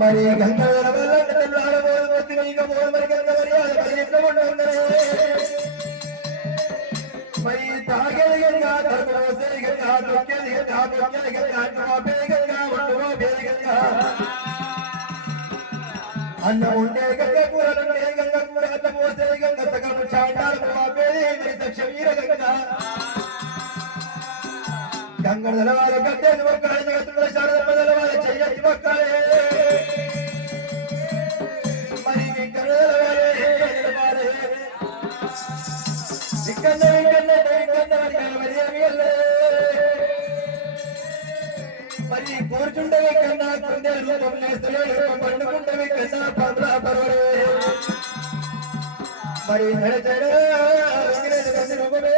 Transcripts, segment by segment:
మరి గంగల వల్ల తెల్లారబోదు ఇంకా మరి గంగ మరి తాగేది గంగా ధర్మోసరి గంగా తొక్కేది గంగా తొక్కేది గంగా పేరు గంగా ఒట్టుగా పేరు గంగా అన్నం ఉండే గంగ కూరలుండే గంగ కూర గంగ పోసేది గంగ సగం చాటాలు పేరు క్షమీర గంగా గంగ తెలవాలి గడ్డేది ఒక్కడే జగత్తుల శారదమ్మ తెలవాలి చెయ్యొచ్చు ఒక్కడే మరి మరి కూర్చుండవి కన్నా కుండే రూపం నేస్తలేడు పండుకుంటవి కన్నా పండ్ల పర్వడే మరి నడచడ రూపమే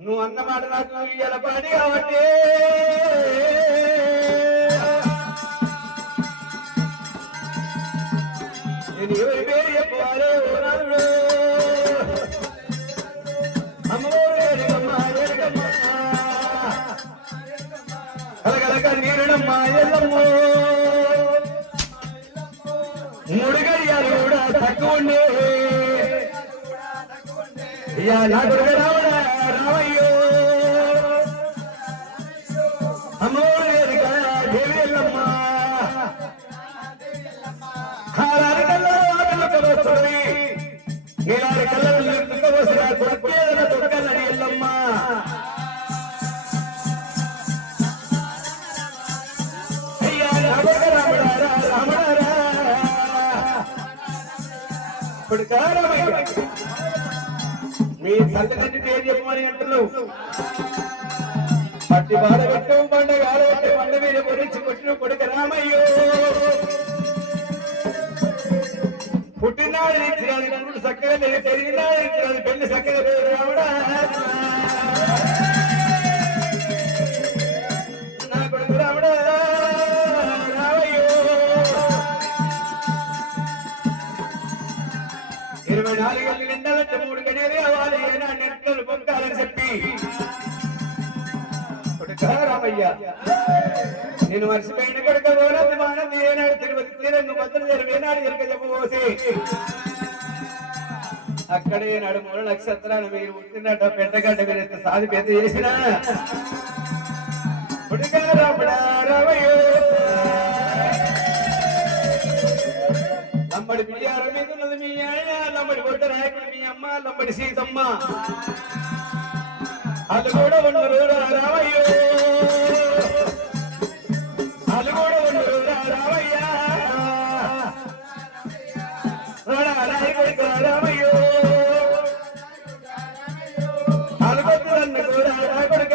నువ్వు అన్నమాట నాకు ఇలా పడి కాబట్టి నేను ఎవరి పేరు చెప్పాలి కలగలక నీరుడమ్మా ఎల్లమ్మో మూడు గడియాలు కూడా తక్కువ ఉండే అయ్యా నా కొడుకు రావణ రావయ్యో అమ్మోరేరిక దేవి ఎల్లమ్మ హారారి కళ్ళ నీలారి కళ్ళ తుక్కవసిన తొక్కేదన తొక్కన్నది ఎల్లమ్మ అయ్యా రావణ రావణ రావణ కొడుకా రామయ్య మీ తల్లిదండ్రి పేరు చెప్పమని అంటున్నావు పట్టి బాధ పెట్టు పండుగ ఆడబట్టి పండ మీద పొడిచి కొట్టిన కొడుక రామయ్యో పుట్టినాడు ఇచ్చినది పురుడు చక్కగా లేదు పెరిగినాడు ఇచ్చినది పెళ్లి చక్కగా లేదు రావడా నా కొడుకు రావడా రామయ్యో 24 గంటలు నిండాలంటే 3 గడియలు కావాలి అయినా నెట్టలు పొందాలని చెప్పి రామయ్య నేను మర్చిపోయిన కొడుక ఓనది మానది ఏనాడు తిరుపతి తీరంగు మంత్రులు ఏనాడు ఎరుక చెప్పబోసి అక్కడే నాడు 3 నక్షత్రాలు మీరు పుట్టినట్ట పెద్దగడ్డ మీరు సాది పెద్ద చేసిన కొడుక రాముడా రామయ్యో లంబడి బియ్యారం మీద ఉన్నది మీ ఆయన లంబడి బొడ్డ నాయకుడు మీ అమ్మ లంబడి సీతమ్మ వాళ్ళు కూడా ఉండరు రామయ్యో వాళ్ళు కూడా ఉండరు రామయ్యా రామయ్యో వాళ్ళు కొట్టుదన్న కూడా కొడుక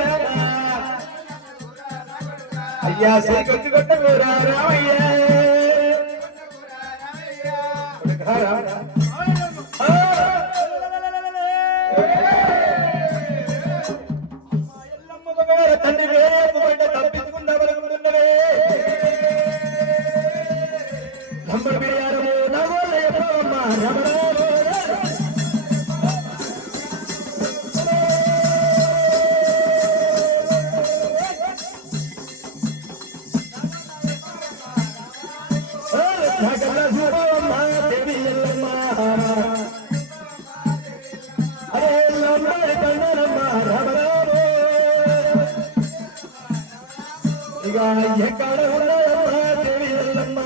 అయ్యా సై కొట్టు కొట్టకూరా రామయ్యా తండ్రి వేరే తప్పించుకుందామనుకుంటున్నవే లంబడి బిడియారము నవోదయమ్మ రమణ ఎక్కడ ఉండమ్మా దేవి ఎల్లమ్మ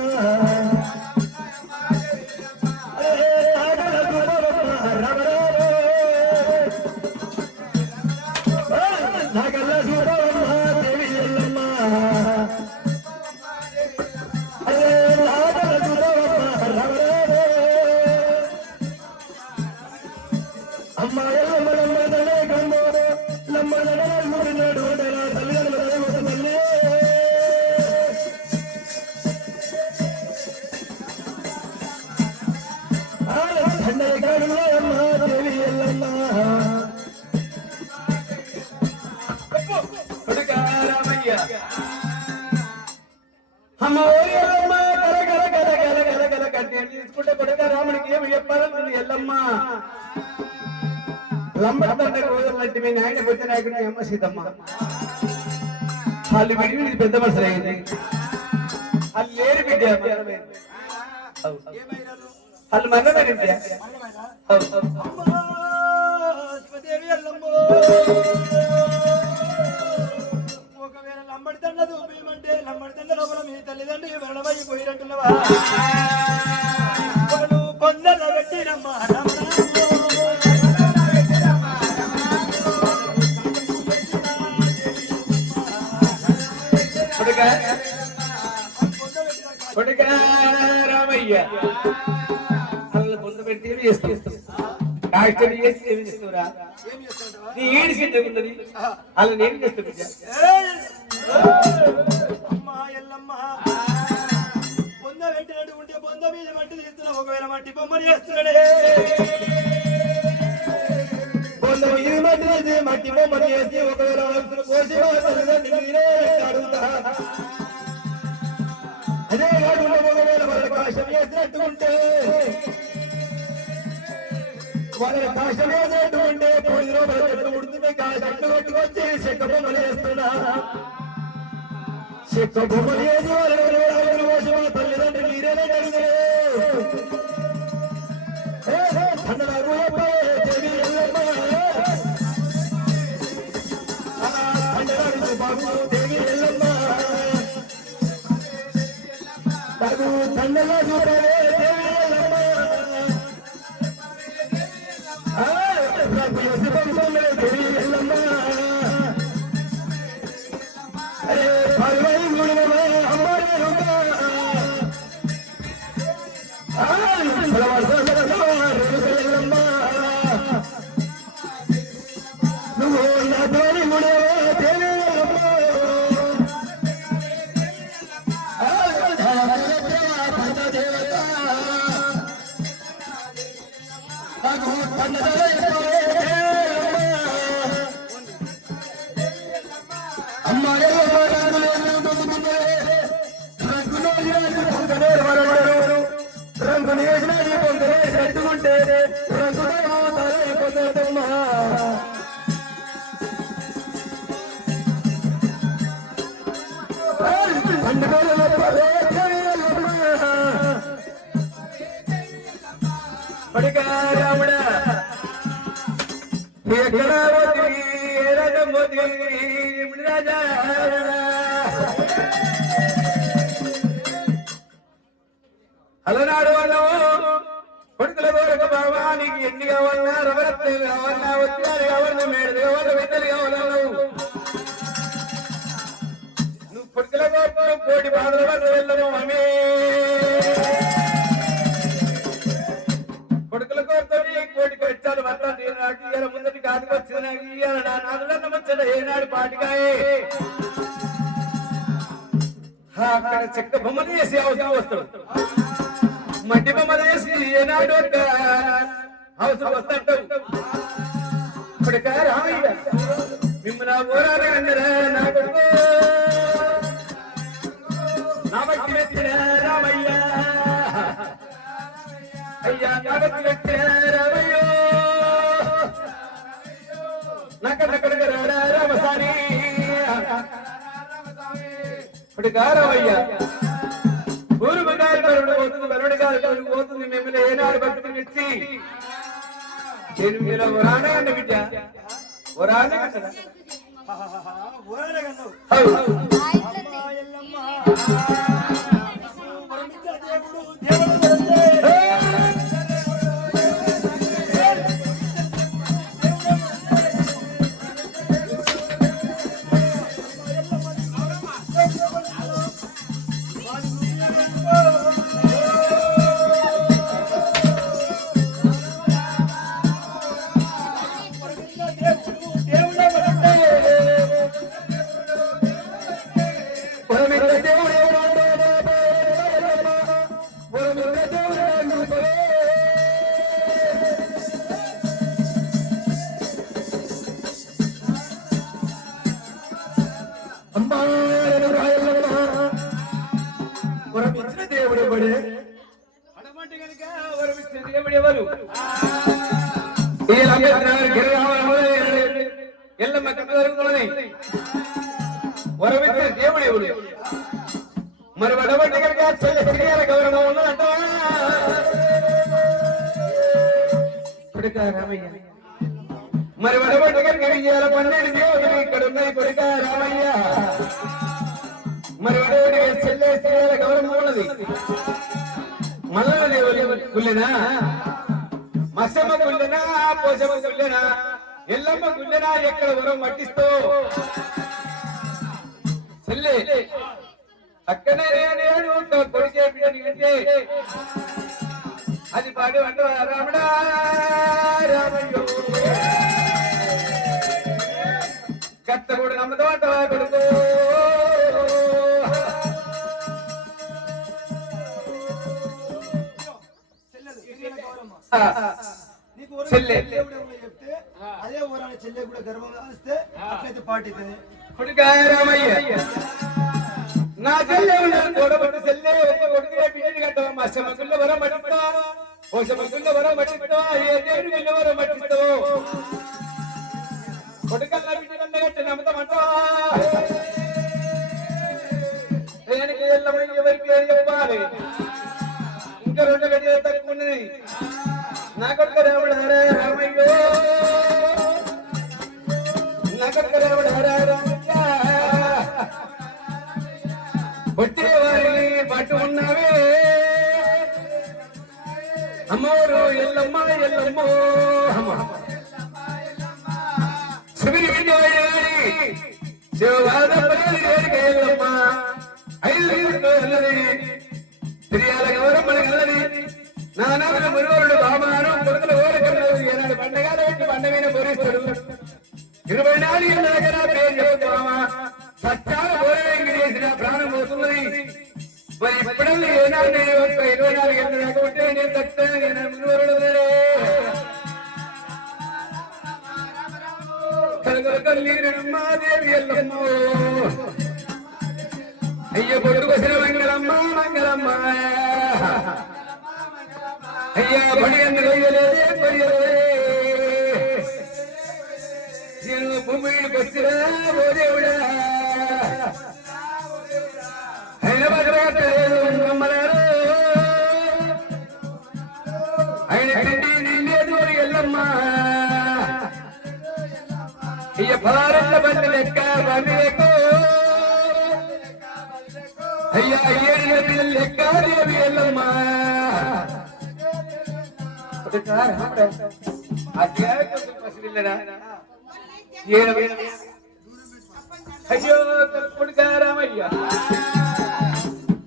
నాగల్ల చూడమ్మా దేవి ఎల్లమ్మ అరే నాగల్ల చూడమ్మా అమ్మ ఎల్లమ్మ నమ్మదనే గమ్మోడు నమ్మదనే ముడినాడు అమ్మ ఓయమ్మ గల గల గల గల గల గల కట్టి తీసుకుంటే కొడుక రాముడికి ఏమి చెప్పాలని ఎల్లమ్మ లంబడి తండ్రి రోజులు లాంటి మీ నాయన పెద్ద నాయకుడు మీ అమ్మ సీతమ్మ వాళ్ళు విడివిడి పెద్ద మనుషులు అయింది వాళ్ళు లేరు బిడ్డ వాళ్ళు మరణమైన బిడ్డ ఒకవేళ లంబడి తండ్రి చూపించమంటే లంబడి తండ్రి లోపల మీ తల్లిదండ్రి మరణమైపోయినట్టున్నవా కొందర పెట్టినమ్మా కొడుక రామయ్య అలా పొందు పెట్టి ఏమి చేస్తావు కాష్టం చేసి ఏమి చేస్తావురా నీ ఏడు సిద్ధం ఉన్నది అలా నేను చేస్తా బిడ్డ అమ్మా ఎల్లమ్మ పొంద పెట్టినట్టు ఉంటే పొంద మీద మట్టి తీస్తున్నావు ఒకవేళ మట్టి బొమ్మలు చేస్తున్నాడే పొంద మీద మట్టి తీసి మట్టి బొమ్మలు చేసి ఒకవేళ పోసి అడుగుతా అదే ఒకవేళ వాళ్ళ కాష్టం చేసినట్టు ఉంటే వాళ్ళ కాష్టం చేసినట్టు ఉంటే 10 రోజులు చెట్టు ఉడుతుంది కాష్టం కొట్టుకొచ్చి చెక్క బొమ్మలు చేస్తున్నా చెక్క బొమ్మలు చేసి వాళ్ళ పోసి మా తల్లిదండ్రి మీరేనే కడిగే తండ్రి దండగా చూడవే నువ్వు నా తోడి రంగుంటే రాముడా మోదీ రాజా అలనాడు వాళ్ళము కొడుకుల కోరిక భావానికి ఎన్ని కావాలన్నా రవరత్నాలు కావాలన్నా వత్యాలు కావాలన్నా మేడలు కావాలన్నా వెద్దలు కావాలన్నావు నువ్వు కొడుకుల కోరిక కోటి బాధల వల్ల వెళ్ళము అమే కొడుకుల కోరితో కోటికి వచ్చాడు మాత్రం నాకు ఇవాళ ముందటి కాదుకు వచ్చింది నాకు ఇవాళ నా నాదులన్న వచ్చాడు ఏనాడు పాటికాయే అక్కడ చెక్క బొమ్మలు చేసి అవసరం వస్తాడు మట్టి బొమ్మ వేసి ఏనాడు అవసరం వస్తాడు ఇప్పటికా రామయ్య మిమ్మల్ని ఊరానే అన్నరా నా కొడుకు నా బట్టి వ్యక్తిన రామయ్య అయ్యా నా బట్టి వ్యక్తిన రామయ్యో నాకన్నక్కడికి రాడా రామసాని ఇప్పటికా రామయ్య ఊరు బంగారు పోతుంది బరుడి గారు పోతుంది మిమ్మల్ని ఏనాడు భక్తులు ఇచ్చి నేను మీరు వరానే అన్న బిడ్డ వరానే కదా దేవుడు ఎవడే అడమంటే కనుక వరమిచ్చిన దేవుడు ఎవరు ఎల్లమ్మ వరమిచ్చిన దేవుడు ఎవడు మరి వడబట్టి కనుక చెల్లెల గౌరవం ఉన్నదంటా రామయ్య మరి వడబట్టి కనుక 12 దేవుడు ఇక్కడ ఉన్నాయి కొడుక రామయ్య మరి వడబడి చెల్లెల గౌరవం ఉన్నది మల్లన దేవుడు కుళ్ళినా మసమ్మ గుళ్ళెనా పోసమ్మ గుళ్ళెనా ఎల్లమ్మ గుళ్ళెనా ఎక్కడ వరం పట్టిస్తూ చెల్లె అక్కనే నేను కొడుకే బిడ్డని అంటే అది పాడు అంటూ రాముడా రామయ్యో కత్త కూడా నమ్మదో అంటవా కొడుకు చెల్లె చెప్తే అదే ఊరాని చెల్లె కూడా గర్వంగా వస్తే అట్లయితే పాటితే రామయ్య నా చెల్లె తోడబట్టి చెల్లె కొడుకునే బిడ్డని కట్టవా మా సమకుల్లో వరం పట్టిస్తావా ఓ సమకుల్లో వరం పట్టిస్తావా ఏ దేవుడి బిడ్డ వరం పట్టిస్తావో కొడుకల్లా బిడ్డకన్నా కట్టి నమ్మతామంటావా ఎవరికి ఏం చెప్పాలి ఇంకా 2 గడియలు తక్కువ ఉన్నది నా కొడుకు రాముడు హరే రామయ్యో నా కొడుకు రాముడు హరే రామయ్య బొట్టే వారిని పట్టు ఉన్నవే అమ్మోరు ఎల్లమ్మ ఎల్లమ్మో అమ్మ శిబిరి శివవాద ఎల్లమ్మ 5 తిరియాల గౌరమ్మని కల్లది నానావిన మురుగోరుడు బామాను కొడుకుల ఓరకల్లది ఏనాడు పండగాల పెట్టి పండ మీద బోరిస్తాడు 24 ఏళ్ళ దగ్గర పేరు చెబుతామా సత్యాల బోరవేంగి చేసిన ప్రాణం పోతున్నది మరి ఇప్పుడల్లా ఏనాడు 24 ఏళ్ళ దాకా ఉంటే నేను సత్యాన్ని మురుగోరుడు కల్లీరమ్మాదేవి ఎల్లమ్మ అయ్య కొట్టుకొసిన మంగళమ్మ మంగళమ్మ అయ్యా బడి అందుకయ్యలేదే కొయ్యలే నేను భూమికి వచ్చినా ఓ దేవుడా హైదరాబాద్ ఆయన తిండి నిండేది ఎల్లమ్మ అయ్య భారత బండి లెక్క బండికు అయ్యా ఏడు లెక్క దేవి ఎల్లమ్మ అయ్యో కొడుకారామయ్య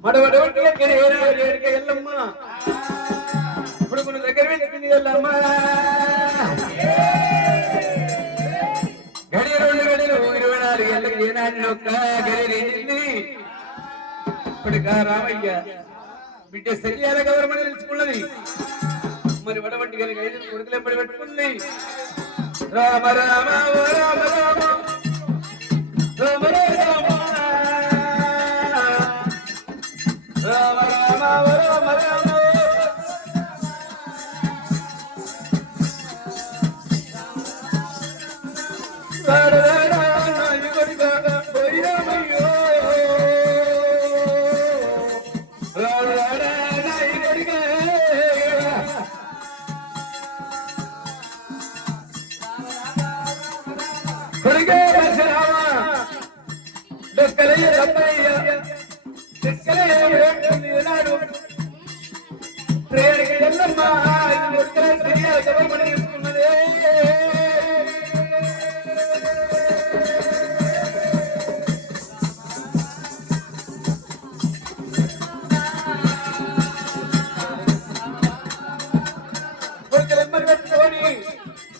మడవడొట్టి ఎల్లమ్మ ఇప్పుడు మన దగ్గర వెళ్ళింది ఎల్లమ్మ గడి 2 గడిలు 24 ఏళ్ళకి ఏనాడు ఒక్క గడి కొడుకా రామయ్య బిడ్డ సరియాల గవర్నమెంట్ తెలుసుకున్నది మరి వడవట్టి గలి 5 కొడుకులు ఎప్పటి పెట్టుకుంది రామ రామ రామ రామ రామ రామ రామ రామ రామ రామ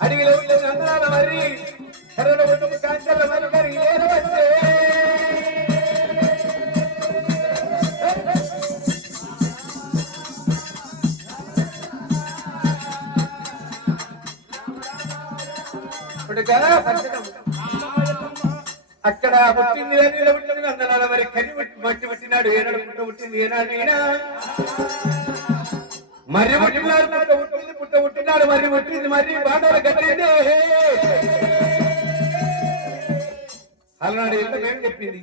అడిగిలో అందరాల మరి కాంచల మరి వచ్చే అక్కడ పుట్టింది పుట్టింది అందరాల మరి కని మట్టి పుట్టినాడు ఏనాడు పుట్ట పుట్టింది ఏనాడైనా మర్రి పుట్టినాడు పుట్ట పుట్టినాడు మర్రి పుట్టింది మర్రి బాటలు కట్టింది అలనాడు ఎంత మేము చెప్పింది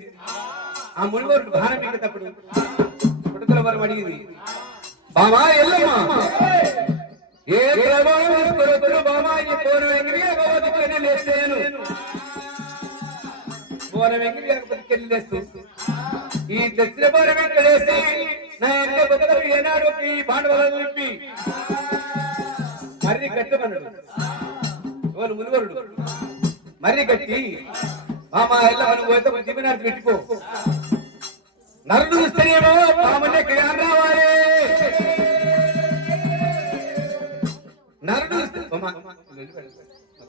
ఆ మునిగోరు భారం ఎక్కేటప్పుడు పుట్టుకల వరం అడిగింది బామా ఎల్లమ్మ ఏ బామా ఈ పోరం ఎగిరి అగవతిని లేస్తాను పోరం ఎగిరి అగవతికి లేస్తూ ఈ దక్షిణ పోరం ఎక్కడేసి నా యొక్క భక్తులు ఏనాడు ఈ బాండవలను నింపి మర్రి కట్టమన్నాడు వాళ్ళు మునిగోరుడు మర్రి కట్టి మామ ఎల్లమ్మను పోతే దివినాడు పెట్టుకో నరుడు చూస్తేనేమో మామనే జ్ఞానం రావాలి నరుడు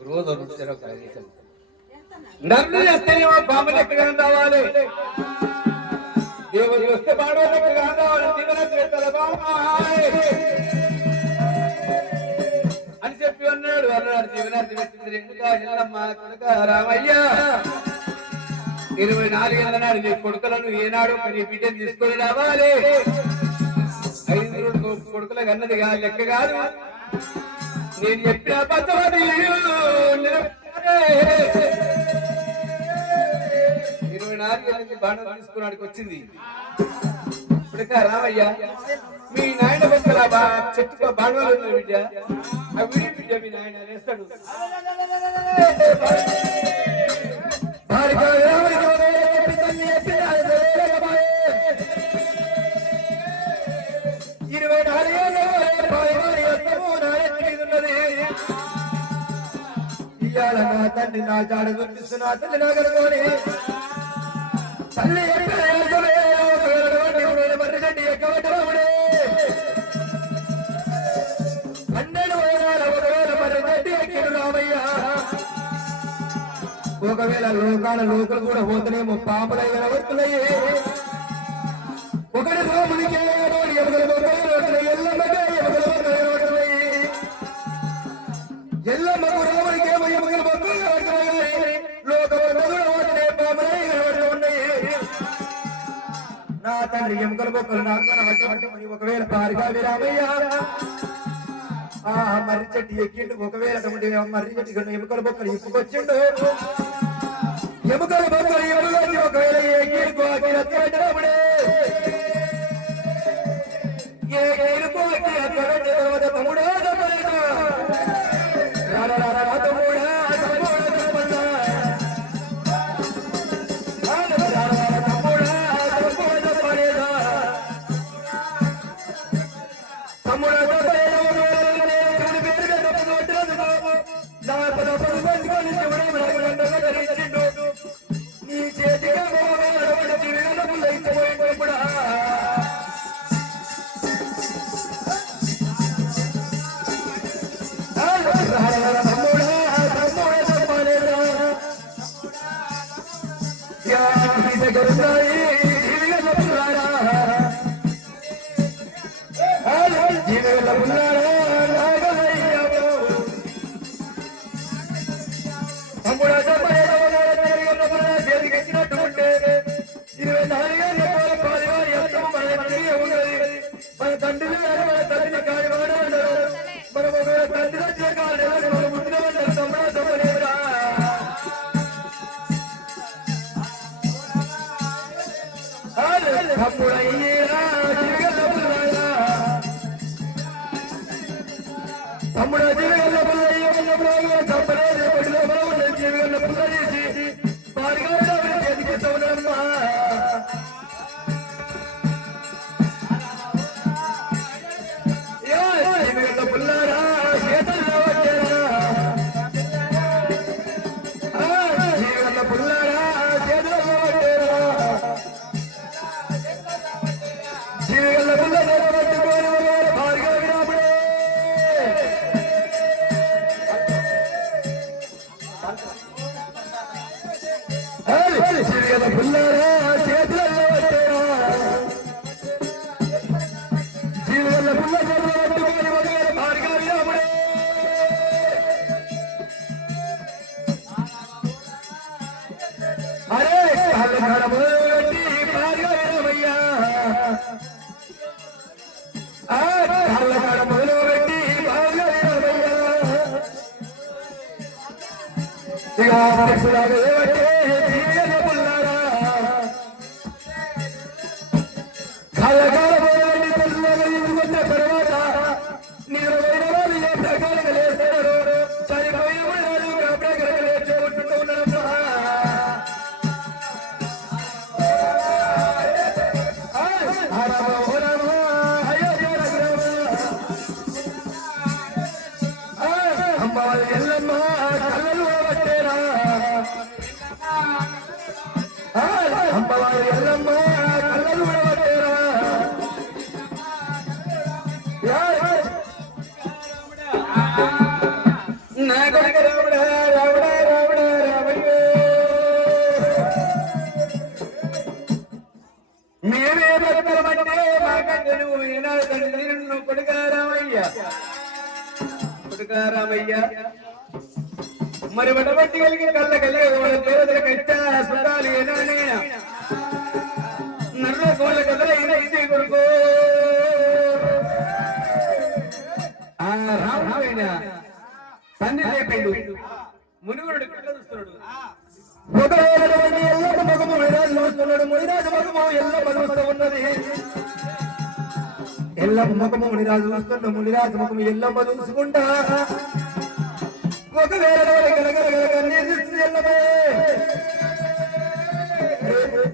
రోజు నరుడు చేస్తేనేమో మామనే జ్ఞానం రావాలి దేవుడు వస్తే బాడోళ్ళకి జ్ఞానం రావాలి దివినాడు పెట్టాలి బామాయ్ అని చెప్పి అన్నాడు దివినాడు పెట్టింది ఎల్లమ్మ కొడుక రామయ్య 24 ఏళ్ళ నాడు నీ కొడుకులను ఏనాడు నీ బిడ్డను తీసుకొని రావాలి 5 కొడుకులకు అన్నది కాదు లెక్క కాదు నేను చెప్పిన పద్ధతి 24 ఏళ్ళ బాణం తీసుకున్నాడికి వచ్చింది కొడుక రామయ్య మీ నాయన పక్కల చెట్టుకో బాణాలు ఉన్నాయి బిడ్డ అవి బిడ్డ మీ నాయన వేస్తాడు 24 ఏళ్ళ తండ్రి నా జాడ గుర్తిస్తున్నా తల్లి నా గడుకోని తల్లి మర్రిగడ్డి ఎక్కబడ్డే 12 వేల ఒకవేళ మర్రిగడ్డి ఎక్కిడు రామయ్య ఒకవేళ లోకాల లోకలు కూడా పోతనేమో పాపలై వస్తులయ్యే ఒకటి రామునికి ఎల్లమ్మకు రామునికి ఏమో ఎముకల నా తండ్రి ఎముకల బొక్కలు నాకు ఒకవేళ పారిగా రామయ్య ఆ మర్రి చెట్టు ఎక్కిండు ఒకవేళ మర్రి చెట్టు ఎముకల బొక్కలు ఇప్పుకొచ్చిండు ఎముకల బొక్కలు ఎముకొచ్చి ఒకవేళ ఎక్కిడుకోడే తమ్ముడా నీ చేతిగా మన తండ్రి మన తల్లిని కానివాడు మనం ఒకవేళ తండ్రి వచ్చిన కాదు మనం ముందున వాళ్ళ తమ్మలేదురా తమ్ముడయ్యేరా తమ్ముడు జీవిగల్ల పుల్లయ్య తప్పలేదు జీవిగల్ల పుల్ల చేసి వారిగా చేతికి ఉన్నామ్మా పుల్లారా చేతుల్లో వచ్చారా జీవిగల్ల పుల్లారా చేతుల్లో వచ్చారా జీవిగల్ల పుల్ల పట్టుకోని భార్గవ విరాముడే జీవిగల్ల పుల్లారా చేతుల్లో వచ్చారా జీవిగల్ల పుల్ల మేమే భక్తులమంటే మాకంటే నువ్వు ఏనాడు తండ్రి నువ్వు కొడుకా రామయ్య మరి వడబట్టి కలిగిన కళ్ళ దేవతల కట్ట స్వరాలు ఏనాడైనా నల్ల కోళ్ళ కథలైన ఇది కొడుకో ఆ రాముడైన తండ్రి లేపిండు మునిగురుడు చూస్తున్నాడు ఎల్ల మగము మునిరాజు చూస్తున్నాడు మునిరాజు మగము ఎల్ల మలుస్తూ ఉన్నది ఎల్ల ముఖము మునిరాజు చూస్తున్నాడు మునిరాజు ముఖము ఎల్ల మలుసుకుంటా ఒకవేళ ఎల్లమే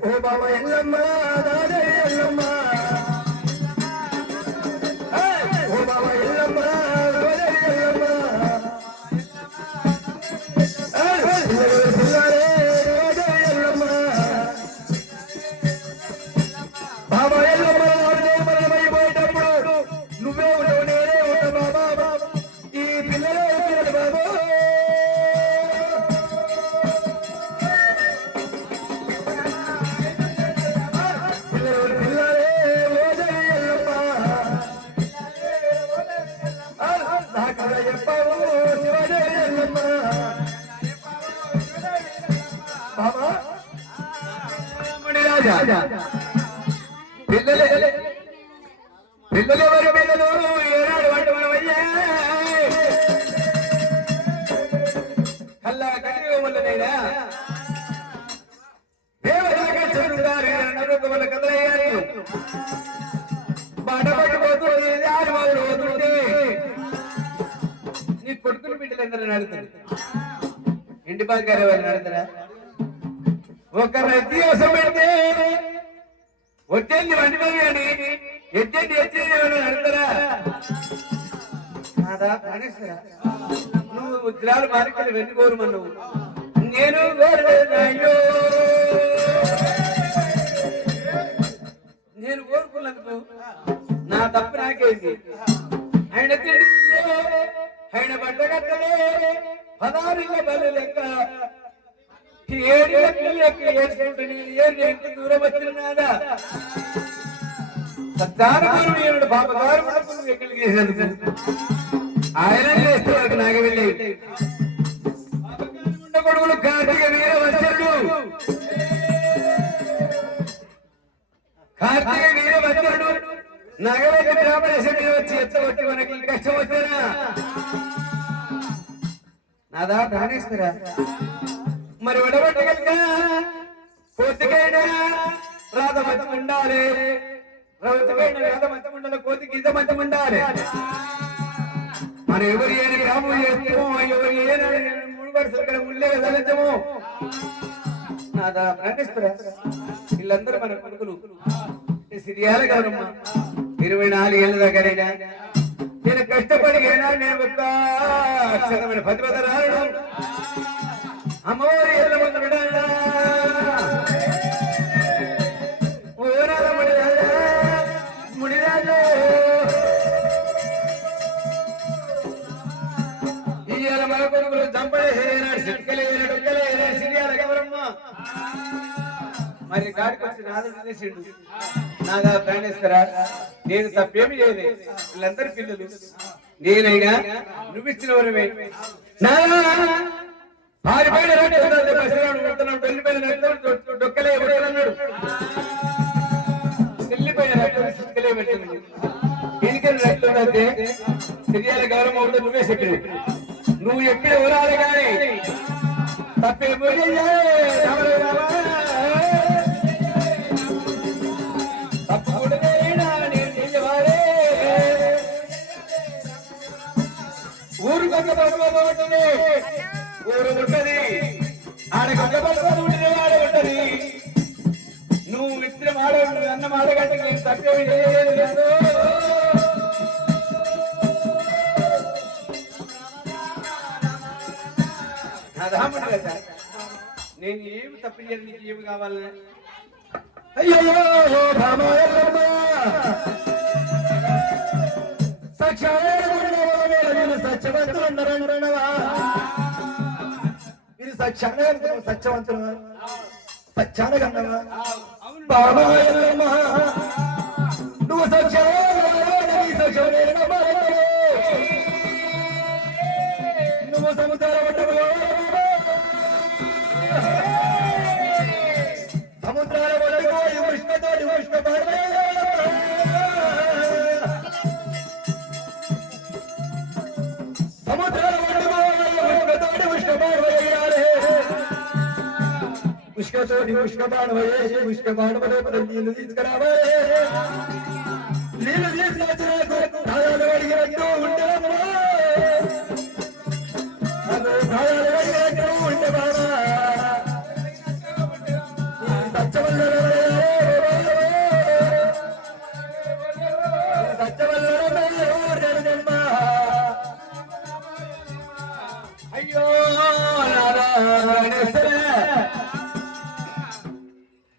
ఓ బాబా ఎల్లమ్మ దాదే ఎల్లమ్మ ఓ బాబా ఎల్లమ్మ ఎల్లమ్మ చెప్పవు శివదేవి ఎల్లమ్మ బాబా మునిరాజా పిల్లలే పిల్లలెవరు పిల్లలు ఏనాడు వంట మనమయ్యా కల్లా కలియుగములనైనా దేవదాకా చెడున్నారు నరుకముల కదలయ్యారు బాట పట్టుకోతుంది ఆడవాళ్ళు పోతుంటే నీ కొడుకులు బిడ్డలందరూ నడుతారు ఇంటి బాగారు వాళ్ళు నడతారా ఒక రద్దీ అవసరం పెడితే వచ్చేది వంటి కానీ ఎచ్చేది వచ్చేది నడతారా కాదా ప్రాణేశ్వరా నువ్వు ఉద్రాలు మార్కెట్ వెన్నుకోరు నువ్వు నేను కోరలేదయ్యో నేను కోరుకున్నందుకు నా తప్పు నాకేంది ఆయన తిండి ఆయన బట్టగట్టలే 16 బలు లెక్క 7 పిల్లలకి ఏడ్చుకుంటే ఎంత దూరం వచ్చినాదా సత్తారు బాబగారు ఎక్కడికి చేసేందుకు ఆయన చేస్తున్నారు నాగ వెళ్ళి కొడుకులు కార్తీక వీర వచ్చరుడు కార్తీక వీర వచ్చరుడు నగవేది బ్రాహ్మణేశ్వర మీద వచ్చి ఎత్తగొట్టి మనకి కష్టం వచ్చారా నాదా ప్రాణేశ్వర మరి వడబట్టగలిగా కోతికైనా రాధ మతం ఉండాలి రౌతికైనా రాధ మతం ఉండాలి కోతికి ఇద మతం ఉండాలి మనం ఎవరు ఏని కాము చేస్తామో ఎవరు ఏనాడు 3 వరుసలు ముళ్ళే కదలచము నాదా ప్రాణేశ్వర వీళ్ళందరూ మన కొడుకులు సిరియాల గౌరమ్మ 24 ఏళ్ళ దగ్గరైనా నేను కష్టపడినా నేను ఒక అక్షరమైన పతిపద రాడు అమ్మవారి ఏళ్ళ ముందు ఓనాల ముడిరాజా ముడిరాజు ఇయ్యాల మన కొడుకులు చంపడేసేనాడు సిట్కలేనా డొక్కలేనా సిరియాల గౌరమ్మ మరి గాడికి వచ్చి నాదుడు చేసిండు నాగా ప్రాణేశ్వర నేను తప్పేమి చేయలే వీళ్ళందరి పిల్లలు నేనైనా నువ్విచ్చిన వరమే పారిపోయిన డొక్కలే అన్నాడు చెల్లిపోయిన సిక్కలే పెట్టింది ఎన్నికలు రక్తుందంటే సిరియాల గౌరవం అవుతుంది నువ్వే చెప్పిన నువ్వు ఎక్కడ ఊరాలి కానీ తప్పేమో ఊరు గొప్ప ఊరు ఉంటది ఆడ గొప్ప ఉంటది ఆడ ఉంటది నువ్వు మిత్రం ఆడ అన్నం ఆడగంటే నేను తక్కువ లేదు రాముడు కదా నేను ఏమి తప్పు చేయాలి నీకు ఏమి కావాలని అయ్యో రామాయణ సత్యవంతులన్నవా మీరు సత్యవంతులు సత్యానగన్నవా బాబాయమ్మ నువ్వు నువ్వు సముద్రాల ఒడ్డుకు కృష్ణతోటి కృష్ణ సముద్రాల ఒడ్డుకు కృష్ణతోటి పుష్కబాణం వేసి పుష్కబాణంలో నీళ్లు తీసుకురావాలి నీళ్లు తీసుకొచ్చినకు దాదాలు అడిగినట్టు ఉండేవమ్మా దాదాలు అడిగినట్టు ఉండే బాబా అయ్యో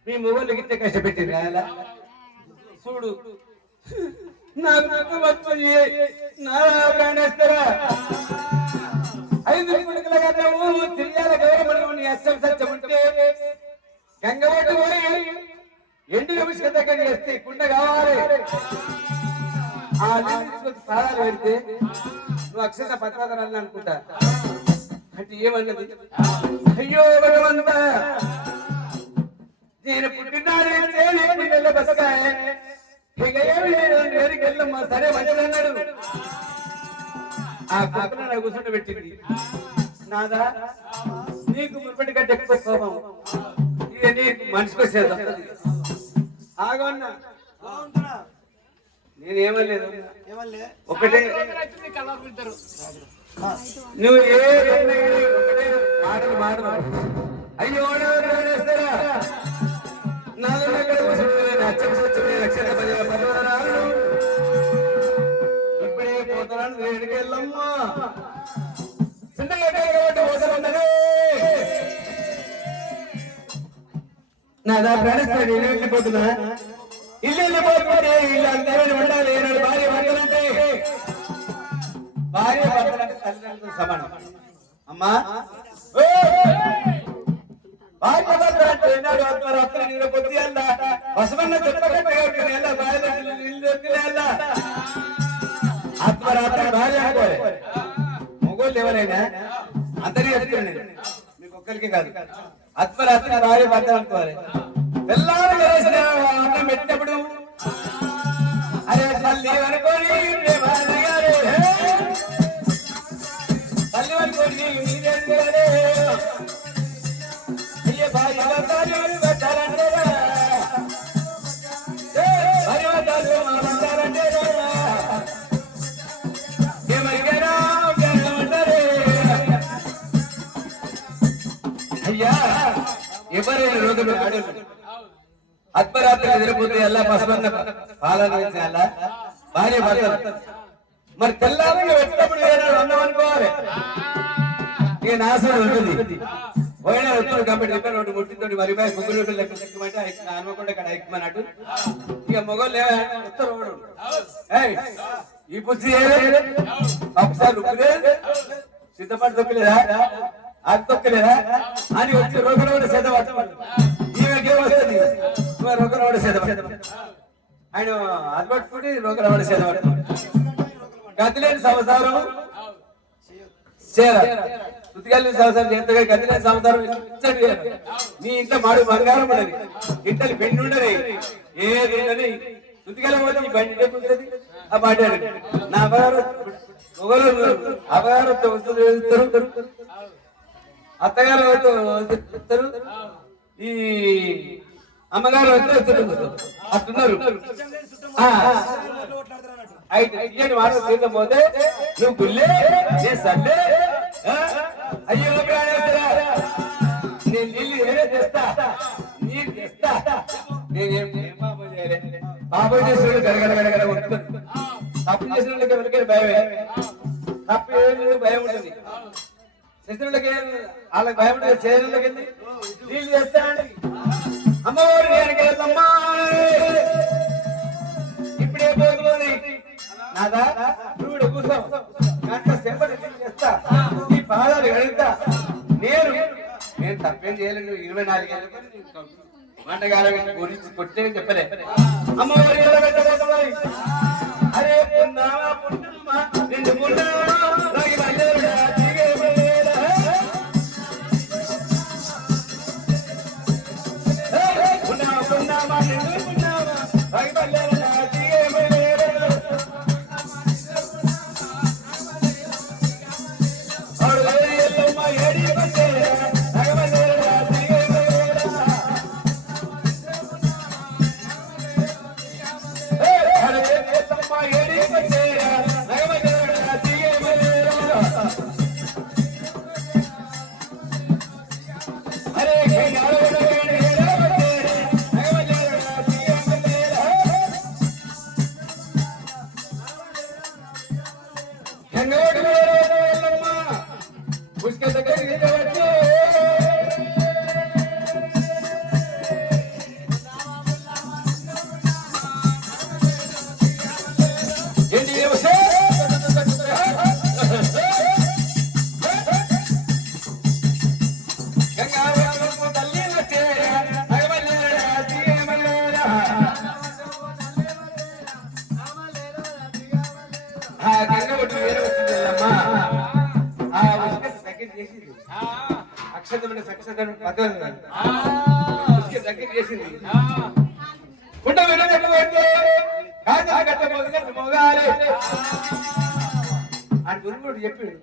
మీ మొబైల్ గిట్టే కష్టపెట్టింది అలా చూడు నాకు వచ్చి నారాయణేస్తారా 5 కొడుకుల గడ్డము తిరియాల గౌరవం అస్సం సత్యం ఉంటే గంగబట్టు పోయి ఎండు నిమిషం దగ్గర చేస్తే కుండ కావాలి ఆ నీళ్ళు పాదాలు పెడితే నువ్వు అక్షర పత్రాలు అనుకుంటా అంటే ఏమన్నది అయ్యో భగవంత నేను పుట్టినాడు బసకాయ వెళ్ళమ్మా సరే మంచిదన్నాడు ఆ కుక్కను కూర్చుంట పెట్టింది నాదా నీకు ముప్పటి కంటే ఎక్కువ కోపం ఇక నీకు మనిషికి వచ్చేది ఆగన్నా నేనేమలేదు ఒకటే నువ్వు ఏ మాటలు మాటలు అయ్యో ఇప్పుడే పోతాను వేడికి వెళ్ళమ్మా నాదా ప్రణిస్తాడు ఇల్లు వెళ్ళిపోతున్నా ఇల్లు వెళ్ళిపోతుంటే ఇల్లు అంతా ఉండాలి భార్య భర్తలంటే భార్య భర్తలంటే తల్లిదండ్రులతో సమానం అమ్మా భార్య భర్తలంటే ఏనాడు ఆత్మరాత్రి నీరు పొద్దు అల్ల బసవన్న చెప్పగట్టు ఎలా భార్య ఇల్లు అల్ల ఆత్మరాత్రి భార్య అనుకోలే మొగోళ్ళు ఎవరైనా అందరికీ చెప్తున్నాను నేను మీకు ఒక్కరికి కాదు ఆత్మరాత్రి భార్య భర్త అనుకోవాలి వెళ్ళాలి అన్నం పెట్టినప్పుడు అరే తల్లి అనుకోని తల్లి అనుకోని అయ్యే భార్య భర్తలు పెట్టాలంటే భార్య భర్తలు పెట్టాలంటే అయ్యా ఎవరైనా రోగం ఆడోళ్ళు అర్ధరాత్రి నిద్రపోతే ఎలా పసవన్న పాలన అలా భార్య భర్త మరి తెల్లారంగా పెట్టినప్పుడు ఏనాడు అన్నం అనుకోవాలి ఇక నాశనం ఉంటుంది పోయినా వస్తుంది కాబట్టి చెప్పాను ఒకటి ముట్టితోటి మరి ముగ్గురు రూపాయలు లెక్క చెక్కమంటే అనుకోకుండా ఇక్కడ ఎక్కుమన్నట్టు ఇక మొగోళ్ళు వస్తారు ఈ పుచ్చి ఒకసారి రుక్కులేదు సిద్ధపడి తొక్కలేదా అది తొక్కలేదా అని వచ్చి రోగులు కూడా సిద్ధపడతాడు ఈమెకేమొస్తుంది రోగలవాడు సేదపడతాడు ఆయన అది పట్టుకుని రోగలవాడు సేదపడతాడు గతిలేని సంవత్సరం శృతిగలిని సంవత్సరం చేస్తగా గతిలేని సంవత్సరం నీ ఇంట్లో మాడు బంగారం ఉండదు ఇంటలు పెండి ఉండదు ఏది ఉండదు శృతిగల పోతే ఈ బండి ఉంటుంది ఆ మాట నా అపగారు మొగలు అపగారంతో వస్తారు అత్తగారు వస్తారు ఈ అమ్మగారు అట్టున్నారు అయితే తీయని మాట తీయకపోతే నువ్వు గుల్లే నేను సర్లే అయ్యో నేను నీళ్ళు ఏదో తెస్తా నీళ్ళు తెస్తా నేనేం పాపం చేయలే పాపం చేసిన గడగడగడగడ ఉంటుంది తప్పు చేసిన వాళ్ళకి భయమే తప్పు ఏ భయం ఉంటుంది చేసినోళ్ళకి వాళ్ళకి భయం ఉంటుంది చేయడానికి నీళ్ళు తెస్తా అండి అమ్మవారు నేనకెళ్తమ్మా ఇప్పుడే పోతుంది నాదా నువ్వు కూర్చో గంట సేపటి చేస్తా నీ పాదాలు వెళ్తా నేను తప్పేం చేయలేదు 24 ఏళ్ళు వంటగాల గురించి కొట్టే చెప్పలే అమ్మవారి అరే పున్నామా పున్నమ్మా నిన్ను పున్నామా కూడా సక్సెస్ అని పదవి దగ్గర చేసింది కుండ వెళ్ళకపోతే మొగాలి అని గురువుడు చెప్పిండు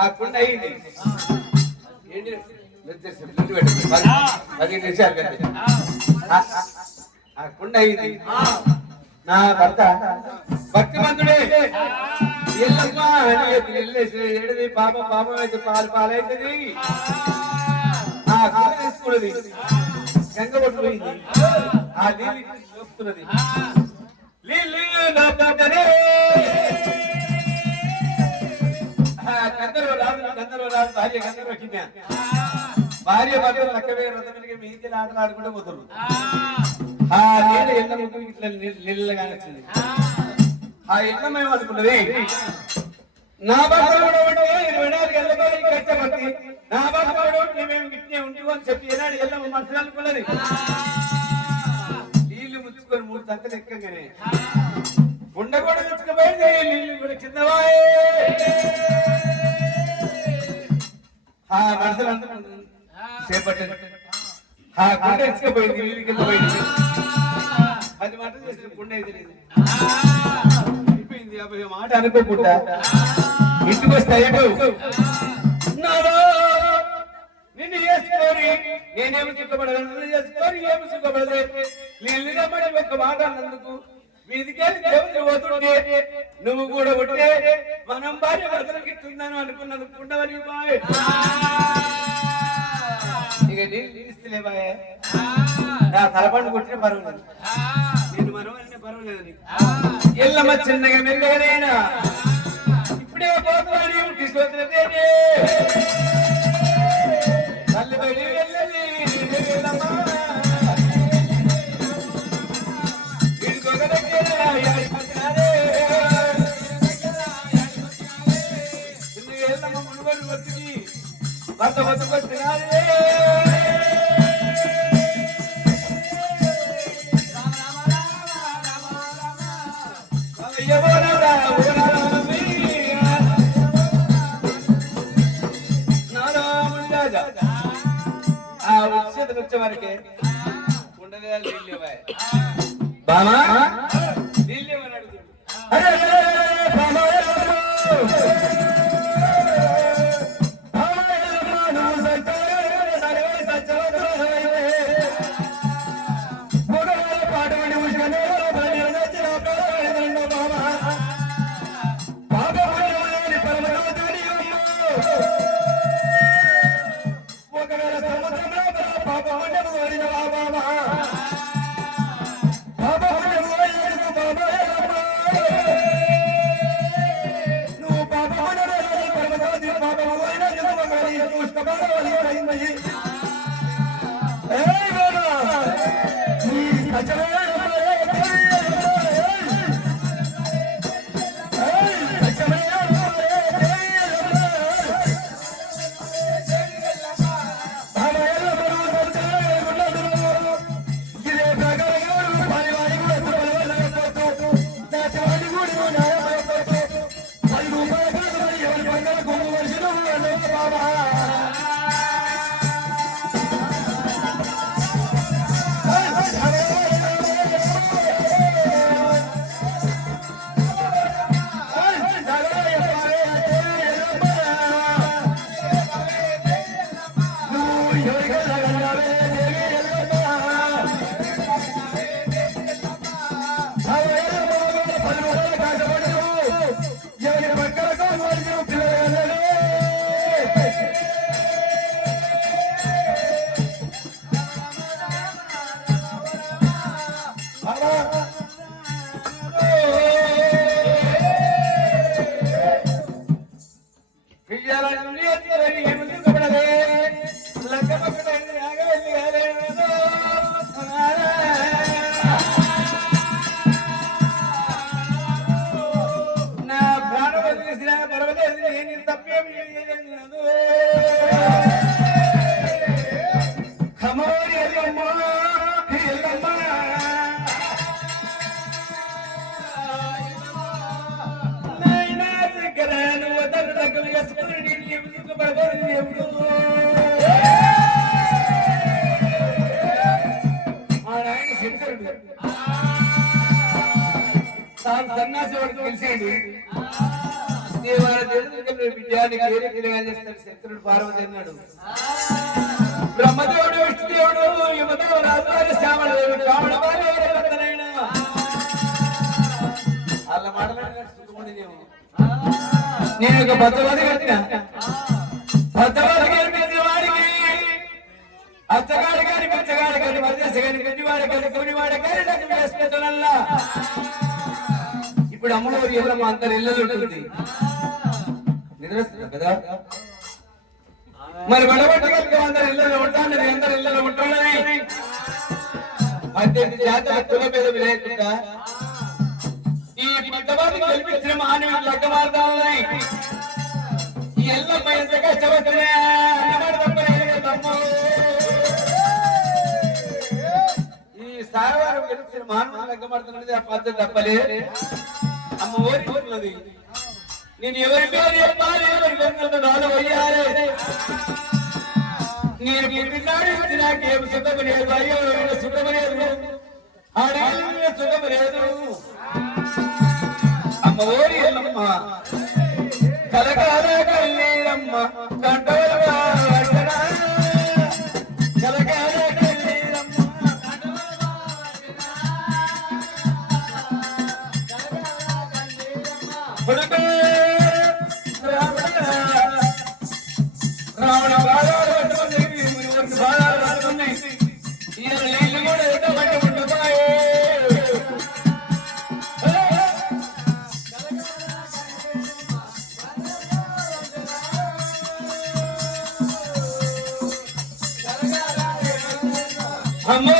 ఆ కుండ అయింది ఏంటి 10 నిమిషాలు కంటే ఆ కుండ అయింది నా భర్త భక్తిమంతుడే ఎల్లమ్మ ఎడది పాపం పాపం అయితే పాలైతుంది ఆ కుండ తీసుకున్నది గంగ పట్టుకుపోయింది ఆ నీళ్ళు చూపుతున్నది భార్య గంధర్వ కిమ్య భార్య భర్తలు లెక్కవే రథమికి మీది ఆటలు ఆడుకుంటూ పోతున్నారు ఆ నీళ్ళు ఎల్లమ్మకు ఇట్లా నీళ్ళగా వచ్చింది ఆ ఎల్లమ్మ ఏమనుకున్నది నా భర్త కూడా ఉంటే 24 గంటల కష్టపడి నా భర్త కూడా మేము ఇట్నే ఉంటూ అని చెప్పి ఏనాడు ఎల్లమ్మ మనసు అనుకున్నది నీళ్లు ముచ్చుకొని 3 తంకలు ఎక్కగానే గుండ కూడా ముచ్చుకుపోయింది నీళ్లు కూడా కింద ఆ మనసులు అంతా చేపట్టింది ఆ గుండె ఎచ్చుకుపోయింది నీళ్ళు కింద పోయింది 10 మాటలు చేసిన గుండె అయితే లేదు అయిపోయింది అబ్బాయి మాట అనుకోకుండా ఇంటికి వస్తే నిన్ను చేసుకోరి నేనేమి సుఖపడలేదు నిన్ను చేసుకోరి ఏమి సుఖపడలేదు నీళ్ళు కాబట్టి ఒక్క మాట అన్నందుకు వీధికెళ్ళి దేవుడు పోతుంటే నువ్వు కూడా ఉంటే మనం భార్య భర్తలకి ఇస్తున్నాను అనుకున్నది కుండవని బాయ్ ఇక నీళ్ళు బాయ్ నా తలపండు కొట్టిన పర్వాలేదు నేను మరవలనే పర్వాలేదని ఎల్లమ్మ చిన్నగా మెల్లగానైనా ఇప్పుడే పోతాను తీసుకొచ్చినదేనే తల్లి బయట వెళ్ళది చిన్నగా ఎల్లమ్మ మునుగోలు వచ్చి భర్త బతుకొచ్చినారే వచ్చే వరకే ఉండదే నీళ్ళు బామా నీళ్ళు ఇవ్వని అడుగుతుంది దేవుడు కార్తీకుడు దేవాల దేవుడు విజయానికి వేరే విధంగా చేస్తాడు. శంకరుడు పార్వతి అన్నాడు. బ్రహ్మదేవుడు విష్ణుదేవుడు యమదేవుడు రాజువారి శ్యామదేవుడు రావణ అలా మాట్లాడిన సుఖముడినేమో. నేను ఒక భద్రవాది కట్టిన భద్రవాది కనిపించిన వాడికి అచ్చగాడి గారి పిచ్చగాడి గారి మధ్యస్థ గారి గడ్డివాడి గారి కొనివాడి గారి నాకు వేసుకుంటున్నా. ఇప్పుడు అమ్మవారి ఎవరమ్మ అందరు ఇళ్ళలో ఉంటుంది నిద్రస్తున్నా కదా. మరి బడబట్టగలిగే అందరు ఇళ్ళలో ఉంటాను, అందరు ఇళ్ళలో ఉంటున్నాయి. 18 జాతర కుల మీద విలేకుండా ఈ భద్రవాది కల్పించిన మానవులు లెక్కమార్గాలున్నాయి. ఈ ఎల్లమ్మ ఎంత కష్టపడుతున్నా ఈ సారవారం గెలిచిన మానవులు లెక్కమాడుతున్నది ఆ పద్ధతి తప్పలే. అమ్మ ఓరిపోతున్నది. నేను ఎవరి పేరు చెప్పాలి, ఎవరి గంగలతో నాలుగు అయ్యాలి. నేను పుట్టినాడు నాకేం సుఖం లేదు, అయ్యో సుఖం లేదు, ఆడేళ్ళ సుఖం లేదు. అమ్మ ఓరి ఎల్లమ్మ కలకాల కల్లీరమ్మ కంటవలవా కలకాల కల్లీరమ్మ రావణ బాధాలు పట్టుకుని బాధాలు పట్టుకున్నాయి. ఈయన నీళ్ళు కూడా ఎట్ట పట్టుకుంటున్నాయి. అమ్మో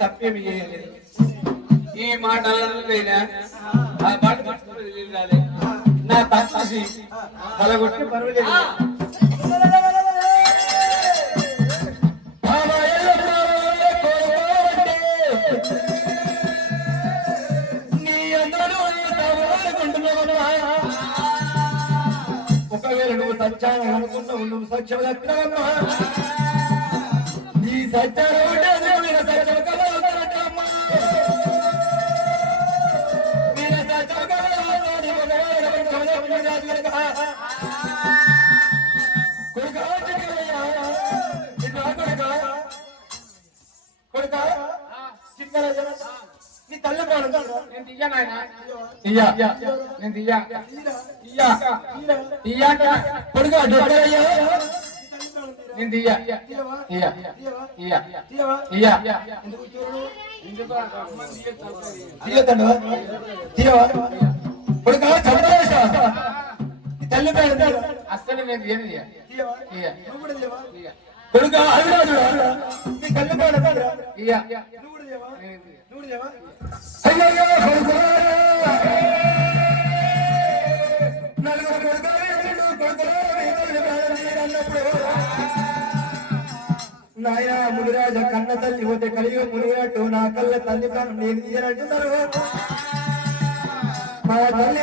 తప్పేమి చేయలేదు. ఈ మాట అల్లైనా ఆ మాట రాలే నా తప్పసి కలగొట్టి పర్వాలేదు. ఒకవేళ నువ్వు సత్యాన్ని అనుకున్నావు, నువ్వు సత్యం దక్కినవమ్మా. నీ సత్యాలు అసలు నేను కొడుకు నాయన మునిరాజ కన్న తల్లి పోతే కలిగి మునిగినట్టు నా కళ్ళ తల్లి ప్రాణం నేను తీయనంటున్నారు. మా తల్లి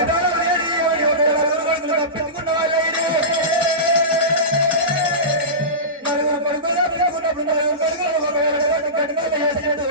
పెట్టుకున్న వాళ్ళే నలుగురు కొడుకులు పెట్టుకున్నప్పుడు నలుగురు కొడుకులు కట్టుకోవాలి చేసాడు.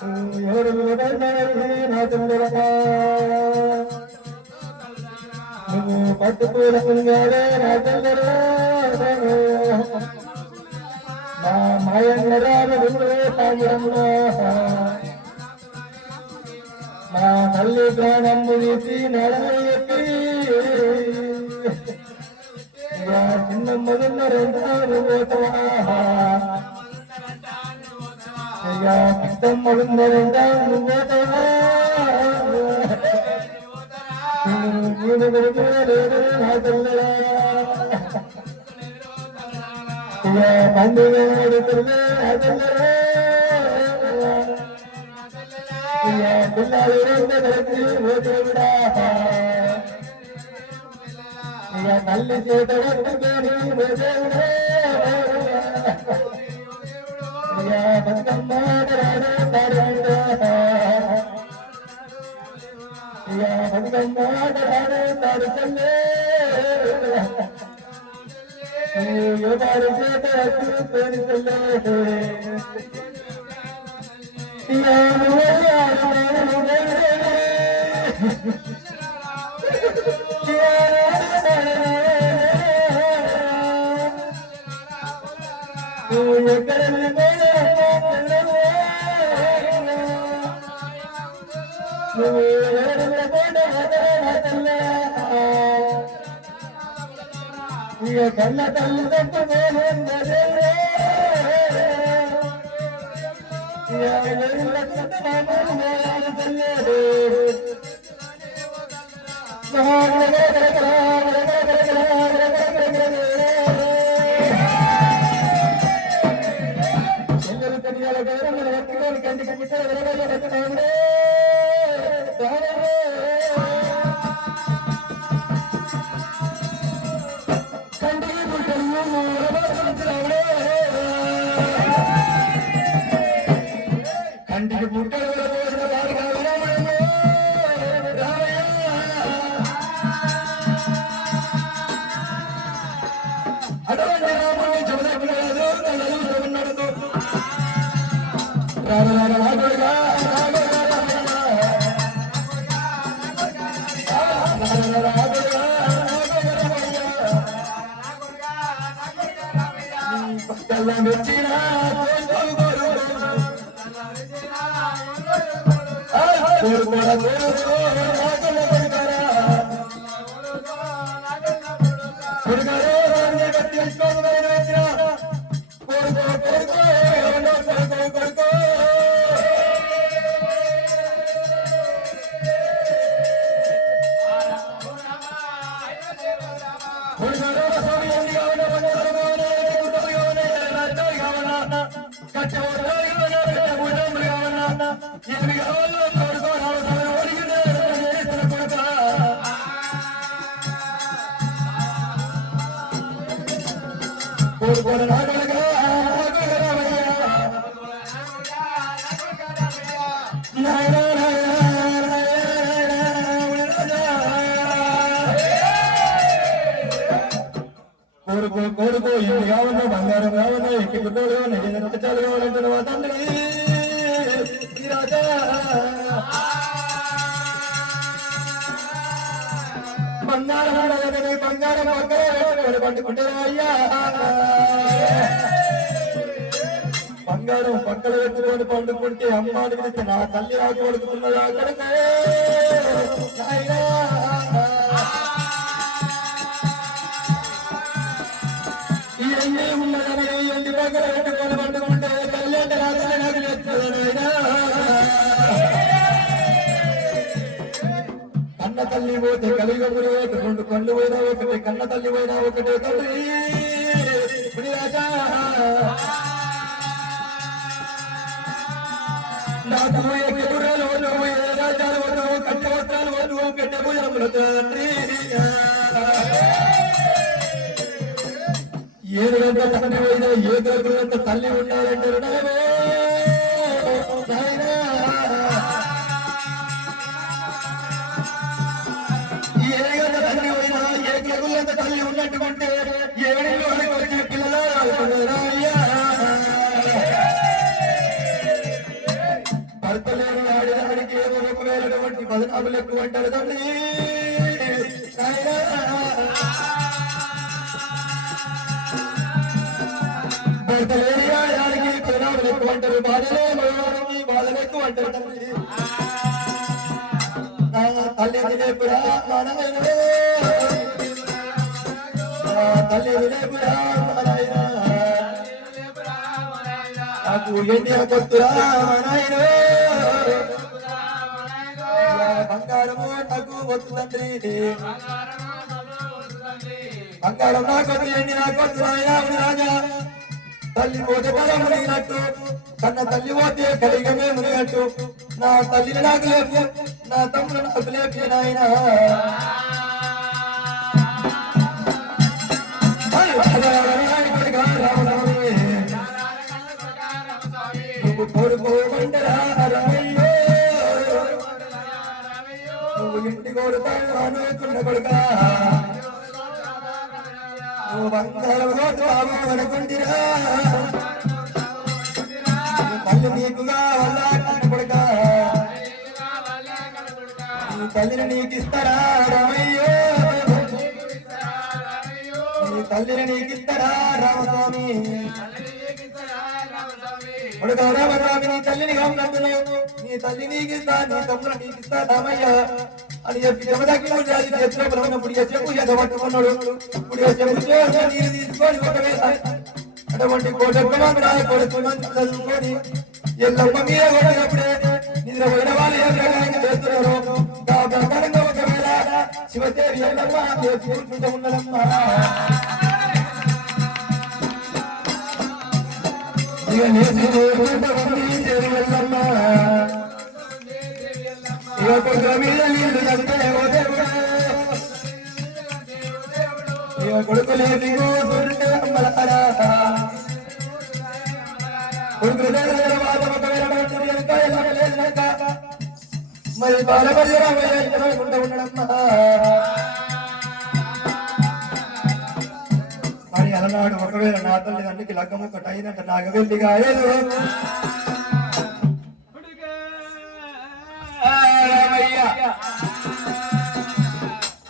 ఎవరు నా తొందరగా నువ్వు పట్టుకోలే నా తొందర నా మాయంగరాలు తాగిరంలో నా తల్లి ప్రాణము తీసి నడవెప్పి చిన్న మొదన్న రెండు పోతావా పెద్దమ్మ రెండు పోతావా నేను లేదు నా తల్లి పండుగ నా తల్లి తల్లి చేత కన్న తల్లి కంటికి పుట్టలు పోసిన వారు అటువంటి రాముడిని చూడకూడదు ఉన్నాడు రాగుడుగా వచ్చిన కోరుకో ఇల్లు కావాలన్నా బంగారం కావాలన్నా ఎక్కి గుడ్డలు కావాలన్నా ఏదైనా పచ్చాలు కావాలంటే మా తండ్రి బంగారం బంగారం పండుకుంటారా అయ్యా బంగారం పక్కన పెట్టుకొని పండుకుంటే అమ్మానికి నా తల్లి ఆకి పడుకున్నదా అక్కడికే ఇవన్నీ ఉన్నదని ఎండి పక్కన పెట్టుకొని పండుకుంటే తల్లి అంటే నా తల్లి నాకు చెప్తుందనైనా కన్న తల్లి పోతే కలిగొకరు రెండు కళ్ళు పోయినా ఒకటే కన్న తల్లి పోయినా ఒకటే తల్లి నాకు ఎగురలు నువ్వు ఏ రాజాలు నువ్వు కట్ట వస్త్రాలు నువ్వు పెట్ట భుజములు తండ్రి ఏడు గంటల తండ్రి పోయినా ఏ గంటలంత తల్లి ఉన్నారంటే ఏ గంట తండ్రి పోయినా ఏ గంటలంత తల్లి ఉన్నట్టుకుంటే ఏడు వచ్చిన పిల్లలు భర్త లేని ఆడినాడికి ఏదో ఒకవేళటువంటి బదనాములు ఎక్కువ అంటారు తండ్రి. భర్త లేని ఆడినాడికి బదనాములు ఎక్కువ అంటారు, బాధలే మగవాడికి బాధలు ఎక్కువ అంటారు తండ్రి. తల్లి విలేపురా మనమైనా, తల్లి విలేపురా మనైనా, నాకు ఎన్ని కొత్తురా నాయన, బంగారము నాకు వద్దు తండ్రి, బంగారం నాకొద్దు ఎన్ని నాకొద్దు నాయన రాజా. తల్లి పోతే బలం మునిగినట్టు, కన్న తల్లి పోతే కలిగమే మునిగట్టు, నా తల్లిని నాకు లేపు, నా తమ్ముడు నాకు లేపే నాయన. కోరుకోమంటరా రమయ్యో, నువ్వు ఇంటి కోరుతాను అనుకున్న కొడుకా, నువ్వు బంగారం అనుకుంటిరా, తల్లి నీకు కావాలా కొడుకా, నీ తల్లిని నీకు ఇస్తారా రమయ్యో, నీ తల్లిని నీకు ఇస్తారా రామస్వామి. కొడుకా రామస్వామి, నీ తల్లిని గమనందున్నావు, నీ తల్లి నీకు ఇస్తా, నీ తమ్ముడు నీకు ఇస్తా రామయ్య అని చెప్పి జమదగ్గి చేతిలో ఉన్నప్పుడు చెప్పు పట్టుకున్నాడు. ఇప్పుడు చెప్పు నీరు తీసుకొని ఒకవేళ అటువంటి కొడుకు చదువుకొని ఎల్లమ్మ మీద కొట్టినప్పుడే నిద్ర పోయిన వాళ్ళు ఏ ప్రకారంగా చేస్తున్నారు ఆ ప్రకారంగా ఒకవేళ శివదేవి ఎల్లమ్మ కూర్చుంటూ ఉన్నదమ్మా. ఇక ఎల్లమ్మ ఇక కొడుకుల మీద నీళ్లు తంటే ఓ దేవుడా, ఇక కొడుకులే దిగో సూర్యుడే అమ్మలారా, కొడుకుల దగ్గర వాత ఒకవేళ వెనక ఎల్లమ్మ లేదనక మరి బాలపడి రామయ్యకుంటూ ఉండడమ్మా. మరి అలనాడు ఒకవేళ నా తల్లిదండ్రికి లగ్గం ఒకటి అయినట్టు నాగవెల్లిగా ఏదో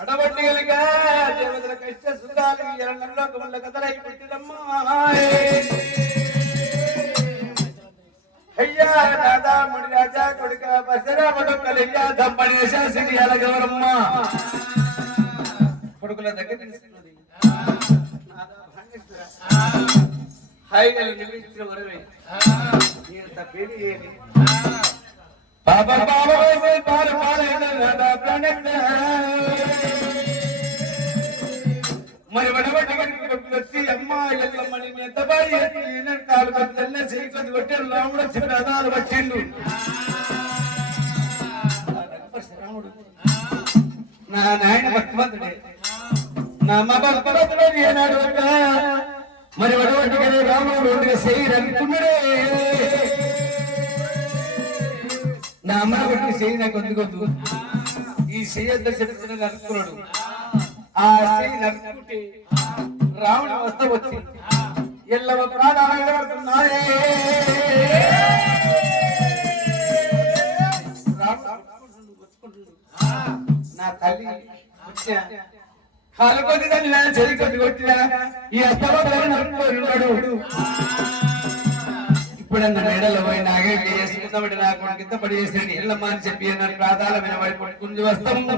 అడవట్టి కలిగా దేవతల కష్ట సుఖాలు ఎరంగంలో కమల కథలై పుట్టినమ్మా. అయ్యా దాదా ముడి రాజా కొడుక పరశురాముడు కలిగా దంపని శాసిని అలగవరమ్మ కొడుకుల దగ్గర తీసుకున్నది హాయిగా నిర్మించిన వరవే నేను తప్పేది ఏమి బాబా బాబా పాల పాల మరి వడబట్టి వచ్చి అమ్మ ఎల్లమ్మని ఎంతబాయి కాలు పెద్దన్న చేయి కొట్టారు రాముడు చిన్నదాలు వచ్చిండు. నా నాయన భక్తివంతుడే, నా అమ్మ భక్తివంతుడే ఏనాడు మరి వడబట్టి రాముడు చేయి అనుకున్నాడే. నా అమ్మని బట్టి చేయి నాకు అందుకొద్దు, ఈ చెయ్యి అంతా చెప్తున్నది అనుకున్నాడు. ఆ చెయ్యి నడుచుకుంటే రాముడి వస్త వచ్చి ఎల్లవ ప్రాణాలున్నాయే. నా తల్లి వచ్చిన కాలు కొద్ది తల్లి నా చెయ్యి కొద్ది కొట్టిన ఈ అత్తమ్మ నడుపుతున్నాడు. ఇప్పుడన్న మేడలో పోయి నాగేళ్ళు చేసుకుందామంటే నాకు కింద పడి చేసేది ఎల్లమ్మ అని చెప్పి నన్ను ప్రాధాల వినబడి పట్టుకుని వస్తాము.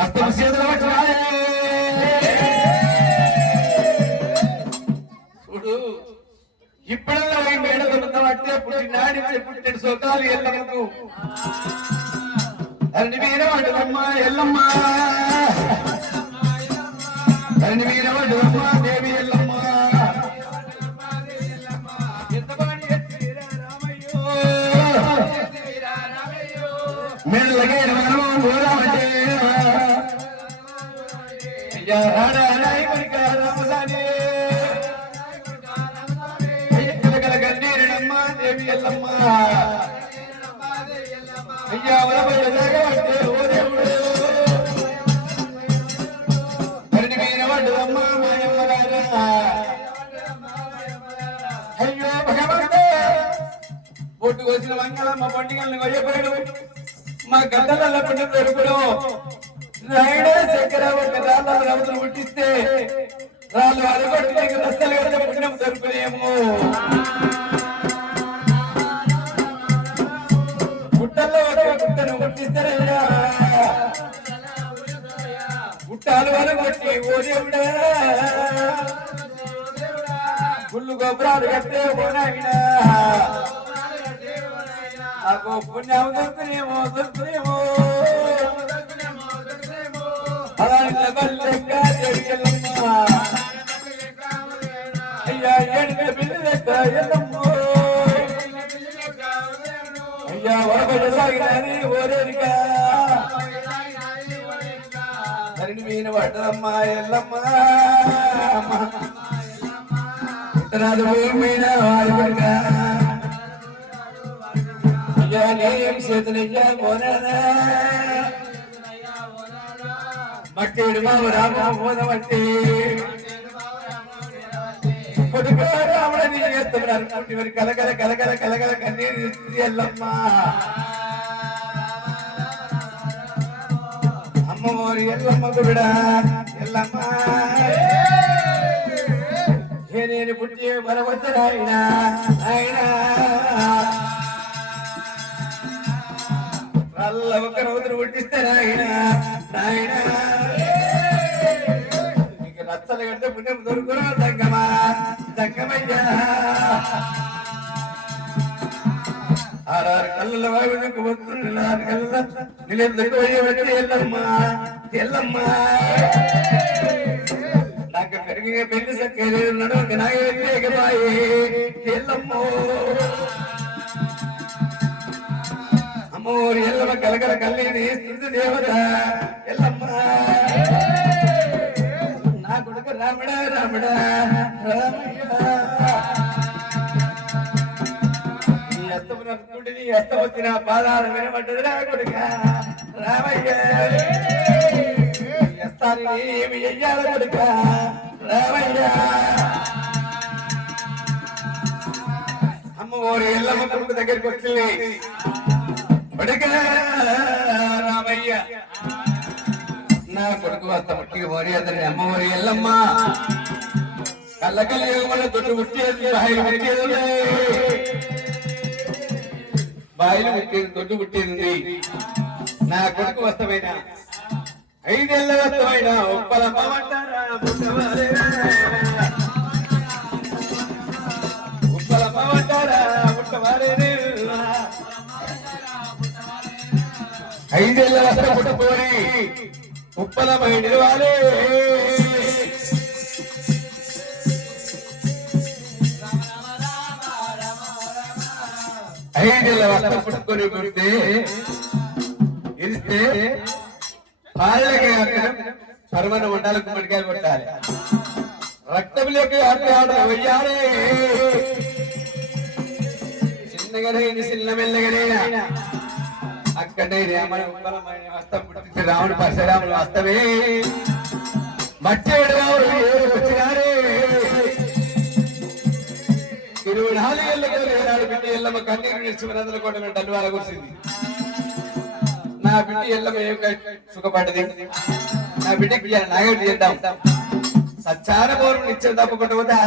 అస్తం చేతులు చూడు, ఇప్పుడన్నా పోయి మేడలు ఉందామంటే పుట్టినాడి పుట్టిన సొకాలు ఎల్లమ్మకు ధరణి మీద పడ్డదమ్మ ఎల్లమ్మ, ధరణి మీద పడ్డదమ్మ దేవి ఎల్లమ్మ. దేవి ఎల్లమ్మ అయ్యా వరబడ్డే ఓ దేవుడు ధరణి మీద పడ్డదమ్మ మాయమ్మ గారా. అయ్యో భగవంతుడు ఒట్టుకొచ్చి వచ్చిన మంగళమ్మ పండుగలను కొయ్యపోయాడు మా గడ్డల పిండి దొరుకుడు రాయుడే చక్కెర ఒక రాళ్ళ రవ్వలు పుట్టిస్తే రాళ్ళు అరగొట్టి నీకు రస్తలు కట్టే పుట్టిన దొరుకునేమో గుట్టల్లో ఒక గుట్టను పుట్టిస్తారయ్యా గుట్టాలు అరగొట్టి ఓ దేవుడా గుళ్ళు గోపురాలు కట్టే పోనాయినా నాకు పుణ్యం దొరుకునేమో అలాంటి బల్లెక్క ఎల్లమ్మ అయ్యా ఏడుగ బిల్లు లెక్క ఎల్లమ్మ అయ్యా వరపడ సాగినది ఓరేరిక ధరణి మీన పడ్డదమ్మా ఎల్లమ్మ ఉత్తరాది భూమిన వాడుక అయ్యా నేను చేతులయ్యా మోనా మట్టేడు బాబు రామోదమట్టి రాముడని చేస్తున్నారు పుట్టి మరి కలకల కలకల కలకల కన్నీరు ఎల్లమ్మ అమ్మవారి ఎల్లమ్మ కూడా ఎల్లమ్మ నేను పుట్టి బలవద్దు ఆయన ఆయన అల్ల ఒక రోజులు పుట్టిస్తారు ఆయన ఆయన మీకు రచ్చలు కడితే పుణ్యం దొరుకురా సంగమా సంగమయ్యా ఆరారు కళ్ళ వాయుకు వస్తున్నాను కళ్ళ నిలెందుకు వచ్చి ఎల్లమ్మ ఎల్లమ్మ నాకు పెరిగి పెళ్లి సక్కలేదు నడుక నాయకబాయి ఎల్లమ్మ అమ్మోరి ఎల్లమ్మ కలకల కల్లేని స్థుతి దేవత ఎల్లమ్మ నా కొడుకు రాముడా రాముడా నీ అస్తముని అస్తవచ్చిన పాదాలు వినబడ్డది నా కొడుక రామయ్య అస్తాని ఏమి చెయ్యాల కొడుక రామయ్య అమ్మోరి ఎల్లమ్మ కొడుకు దగ్గరికి వచ్చింది రామయ్య నా కొడుకు వస్త ముట్టికి పోరి అతని అమ్మవారి ఎల్లమ్మ కళ్ళకల్లి మన దొడ్డు ముట్టేది బాయిలు ముట్టేది బాయిలు ముట్టేది దొడ్డు ముట్టేది నా కొడుకు వస్తమైన 5 ఏళ్ళ వస్తమైన ఉప్పలమ్మంటారా ఉప్పలమ్మంటారా ముట్టవారే 5 ఏళ్ళ వస్త పుట్టుకోని ఉప్పలమై నిలవాలి ఐదేళ్ళ వస్త పుట్టుకొని పుడితే ఇస్తే పాలకి పరమన మండలకు మడికాయలు కొట్టాలి రక్తంలోకి ఆట వెయ్యాలి చిన్నగానే చిన్న మెల్లగానే అక్కడే హస్తం పుట్టించి రాముడు పరశురాముడు హస్తమే మట్టేడు రాముడు వచ్చినారే 24 ఏళ్ళ బిడ్డ ఎల్లమ్మ కన్నీరు నిలిచి కోట డల్వాల కూర్చుంది నా బిడ్డ ఎల్లమ్మ ఏం సుఖపడ్డది నా బిడ్డకి నాగటి చేద్దాం సచ్చార పౌరుని ఇచ్చేది తప్పకుండా